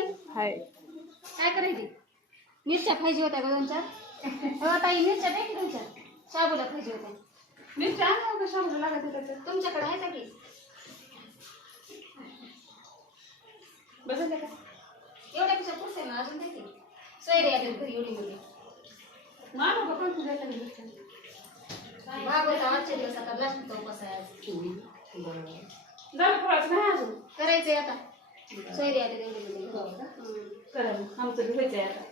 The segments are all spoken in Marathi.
राणी हाय. काय करायची? मिरच्या पाहिजे होत्या का दोन चार हो ताई मिरच्या की दोन चार शाबूला पाहिजे होत्या. मिरच्या आणा का शाबूला लागत आहे त्याचं तुमच्याकडे आहे का की? बदललं का? एवढ्यापेक्षा पुरते ना अजून की सोयरे आले घरी एवढी मुली मामा का पण तुझ्या. भागवता आजच्या दिवस आता लास्टचा उपास आहे आज. झालं फळाचं नाही अजून. करायचंय आता. करा आमचं बी व्हायचंय आता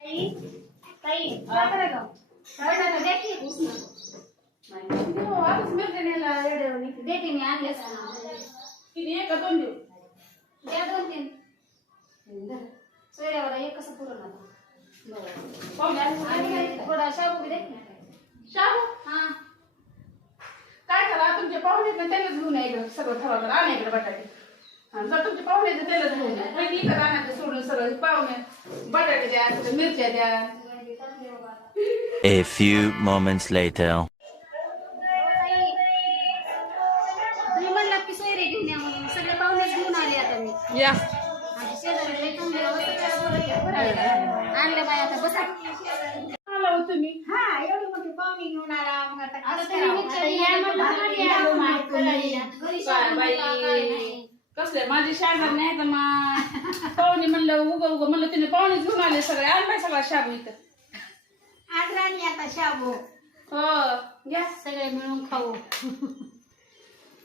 ताई ताई काय करायचं देते मी आणलेच किती एक दोन देऊ द्या दोन तीन सोयऱ्यावर एक कसं पुरण आता थोडा शाबू बी शाबू हा काय करा तुमचे पाहुणे आहेत ना त्यालाच घेऊन या इकडं सगळं ठेवा करा आणा इकडे बटाटे हा, जर तुमचे पाहुणे आहेत ना त्यालाच घेऊन या पहिली इकडं आणायचं सोडून सगळं पाहुणे बटाटे द्या थोड्या मिरच्या द्या A few moments later. तुम्ही म्हणलात की सोयरे घेऊन या म्हणून सगळे पाहुणेच घेऊन आले आता मी या माझे शेजारी लई चांगले आहे. बसा त्याला बोलत आहे, बरं. आणलं बाय आता बसा आला हो तुम्ही हा एवढी मोठी पाहुणी घेऊन आला मग आता आता कसं तुम्ही करावं? विचारलं आता या म्हणलं म्हणलं खाली काय बाई. कसले? माझी शाळा नाही तर मग पाहुणे म्हणलं उग उग म्हणलं तिने पाहुणे घेऊन आले सगळे. आणलाय सगळा शाबू इथं. आज राणी आता शाबू. हो घ्या. सगळे मिळून खाऊ.